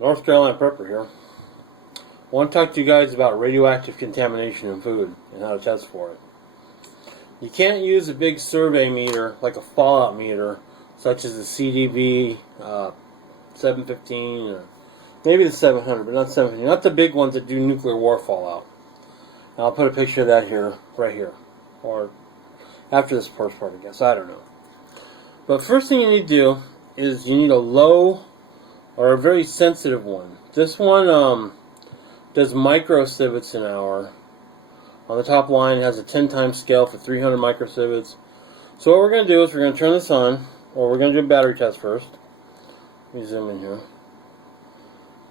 North Carolina Prepper here. I want to talk to you guys about radioactive contamination in food and how to test for it. You can't use a big survey meter like a fallout meter, such as the CDB 715 or maybe the 700, but not 715. Not the big ones that do nuclear war fallout. And I'll put a picture of that here, right here, or after this first part, I guess. I don't know. But first thing you need to do is you need a low or a very sensitive one. This one does microsieverts an hour. On the top line, it has a 10 times scale for 300 microsieverts. So what we're going to do is we're going to turn this on, or we're going to do a battery test first. Let me zoom in here.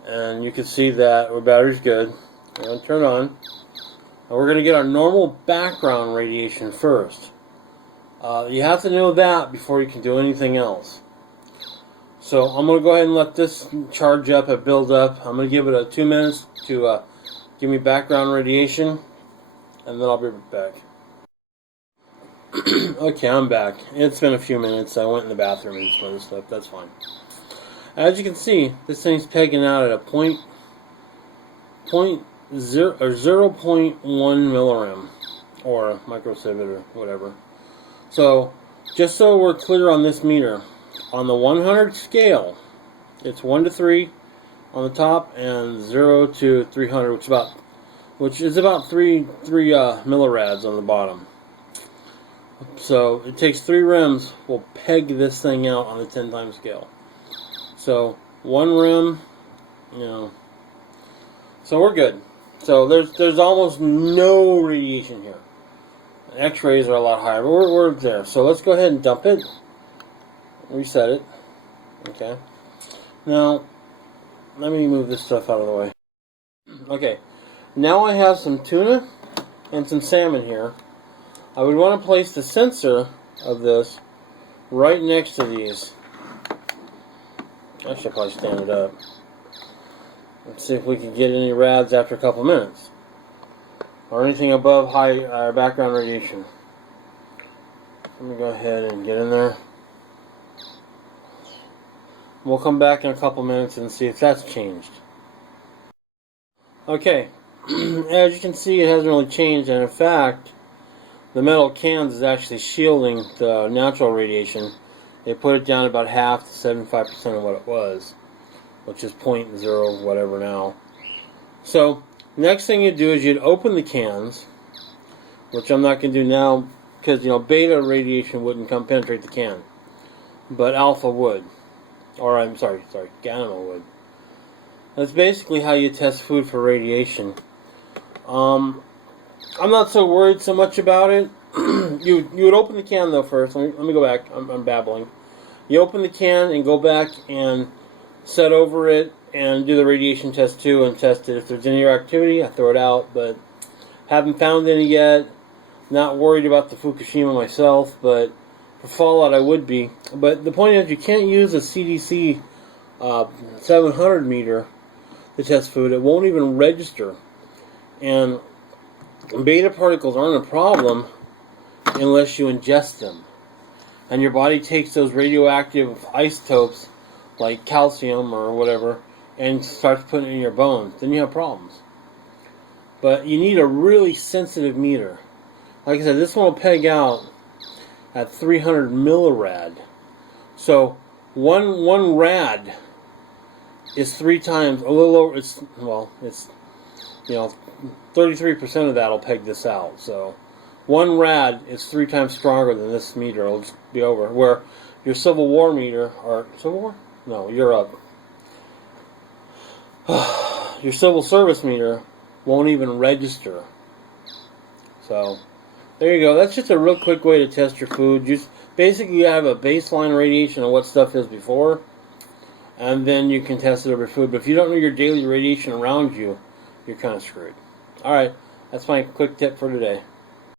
And you can see that our battery's good. We're going to turn it on. And we're going to get our normal background radiation first. You have to know that before you can do anything else. So I'm going to go ahead and let this charge up and build up. I'm going to give it 2 minutes to give me background radiation, and then I'll be right back. Okay, I'm back. It's been a few minutes. I went in the bathroom and some other stuff. That's fine. As you can see, this thing's pegging out at a 0.1 millirem, or microsievert, or whatever. So, just so we're clear on this meter, on the 100 scale, it's 1 to 3 on the top and 0 to 300, which is about 3 millirads on the bottom. So it takes 3 rems. We'll peg this thing out on the 10 times scale. So 1 rem, so we're good. So there's almost no radiation here. X-rays are a lot higher, but we're there. So let's go ahead and dump it. Reset it. Okay. Now, let me move this stuff out of the way. Okay. Now I have some tuna and some salmon here. I would want to place the sensor of this right next to these. I should probably stand it up. Let's see if we can get any rads after a couple minutes. Or anything above high background radiation. Let me go ahead and get in there. We'll come back in a couple minutes and see if that's changed. Okay, as you can see, it hasn't really changed, and in fact, the metal cans is actually shielding the natural radiation. They put it down about half to 75% of what it was, which is 0.0 whatever now. So, next thing you do is you'd open the cans, which I'm not going to do now because, beta radiation wouldn't penetrate the can, but alpha would. Or I'm sorry, gamma would. That's basically how you test food for radiation. I'm not so worried so much about it. You would open the can though first. Let me go back. I'm babbling. You open the can and go back and set over it and do the radiation test too and test it. If there's any activity, I throw it out, but haven't found any yet. Not worried about the Fukushima myself, but for fallout I would be. But the point is, you can't use a CDC 700 meter to test food. It won't even register. And beta particles aren't a problem unless you ingest them. And your body takes those radioactive isotopes like calcium or whatever and starts putting it in your bones. Then you have problems. But you need a really sensitive meter. Like I said, this one will peg out at 300 millirad. So one rad is 3 times, a little over, it's 33% of that will peg this out. So 1 rad is 3 times stronger than this meter. It'll just be over. Where your Civil War meter, or Civil War? No, Europe. Your Civil Service meter won't even register. So there you go. That's just a real quick way to test your food. Just basically, you have a baseline radiation of what stuff is before, and then you can test it over food. But if you don't know your daily radiation around you, you're kind of screwed. Alright, that's my quick tip for today.